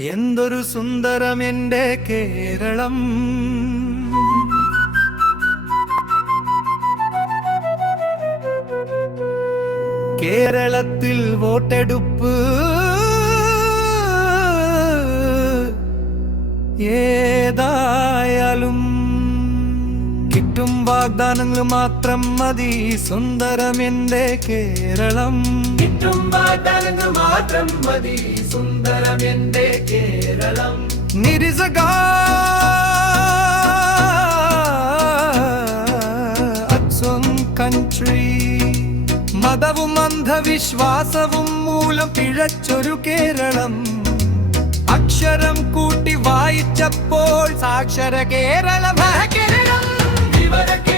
എന്തൊരു സുന്ദരം എൻ്റെ കേരളം. കേരളത്തിൽ വോട്ടെടുപ്പ് ഏതായാലും കിട്ടും വാഗ്ദാനങ്ങൾ മാത്രം മതി. സുന്ദരം എൻ്റെ കേരളം. കിട്ടും വാഗ്ദാനങ്ങൾ മാത്രം മതി. സുന്ദരം എൻ്റെ കേരളം. നിരിസക കൺട്രി. മതവും അന്ധവിശ്വാസവും മൂലം പിഴച്ചൊരു കേരളം. അക്ഷരം കൂട്ടി വായിച്ചപ്പോൾ സാക്ഷര കേരളം. കേരളം